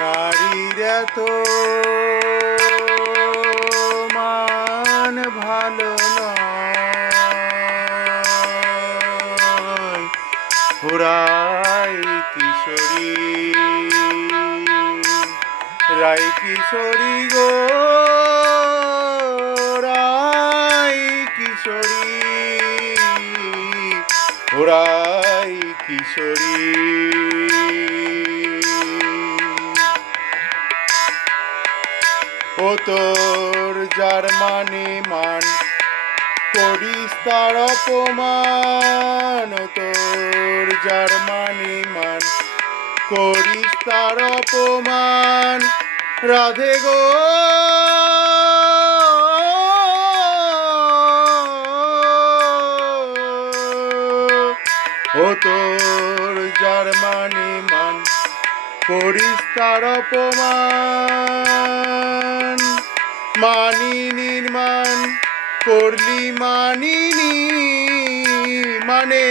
নারীর এত মান ভালো নয়, ওরাই কিশোরী, রাই কিশোরী গো, রাই কিশোরী, ওরাই কিশোরী। ও তোর যার মানে মান করিস তার অপমান, ও তোর যার মানে মান করিস তার অপমান, রাধে গো ও তোর যার মানে মান করিস তার অপমান, মানি নির্মাণ করলি মানিনি, মানে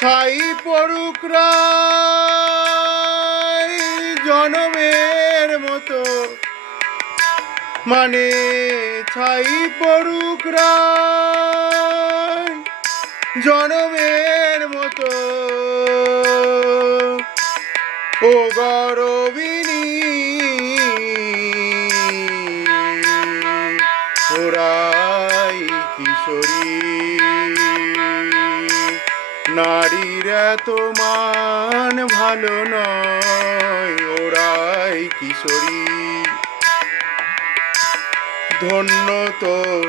ছাই পড়ুক রায় জনমের মতো, মানে ছাই পড়ুক রায় জনমের মতো, ও গরবিনী ওরাই কিশোরী, নারীর এত মান ভালো নয়, ওরাই কিশোরী। ধন্য তোর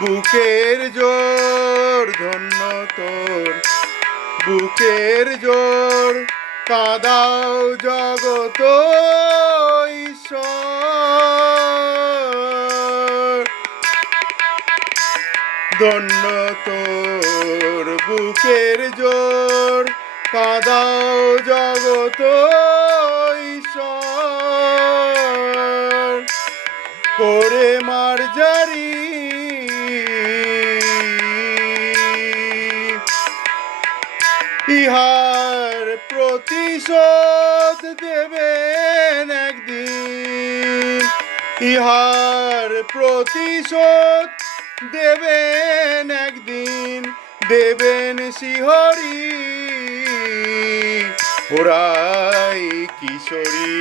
বুকের জোর, ধন্য তোর বুকের জোর, কাঁদাও জগত ঈশ্বর, ধন্য তোর বুকের জোর, কাঁদাও জগত ঈশ্বর, করে মার জারি ইহার প্রতিশোধ দেবেন একদিন, ইহার প্রতিশোধ দেবেন একদিন, দেবেন শিহরি, ওরাই কিশোরী,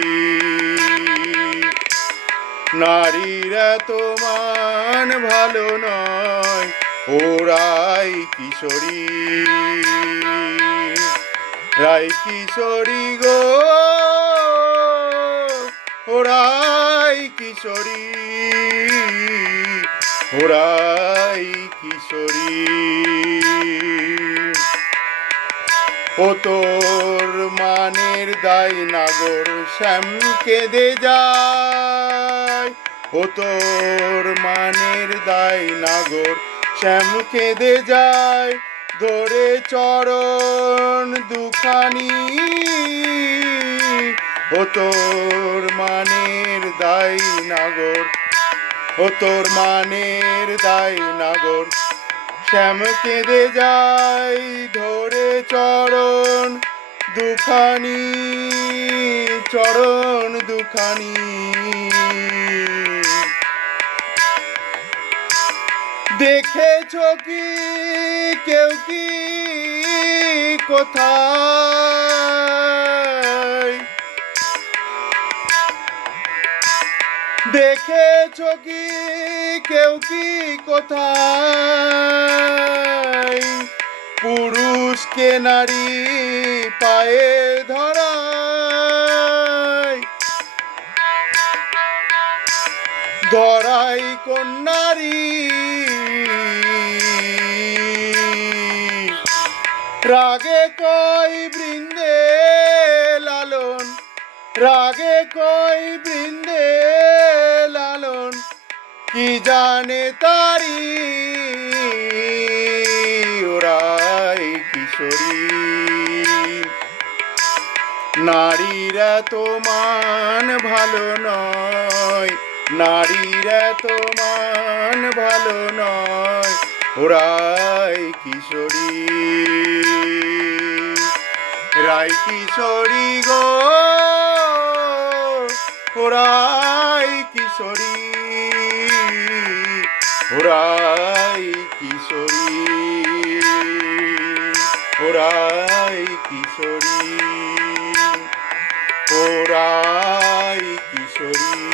নারীর এত মান ভালো নয়, ওরাই কিশোরী, রাই কিশোরী গো, ওরাই কিশোরী, ওরাই কিশোরী। ও তোর মানের দায় নাগর শ্যাম কেঁদে যায়, ও তোর মানের দায় নাগর শ্যাম কেঁদে যায়, ধরে চরণ দুখানি, ও তোর মানের দায় নাগর, ও তোর মানের দায় নাগর শ্যাম কেঁদে যায়, ধরে চরণ দুখানি, চরণ দুখানি, দেখেছ কি কেউ কি কোথায়, দেখেছ কি কেউ কি কোথায়, পুরুষকে নারী পায়ে ধরায়, ধরাই কন্যারী, রাগে কয় বৃন্দে লালন, রাগে কয় বৃন্দে লালন, কি জানে তারি, ওরাই কিশোরী, নারীর এত মান ভালো নয়, নারীর এত মান ভালো নয়, ওরাই কিশোরী, রাই কিশোরী গো। ওরাই কিশোরী, ওরাই কিশোরী, ওরাই কিশোরী, ওরাই কিশোরী।